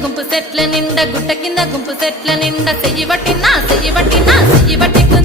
గుంపు సెట్ల నిండా గుట్ట కింద గుంపు సెట్ల నిండా చెయ్యి పట్టినా చెయ్యి పట్టినా చెయ్యి పట్టి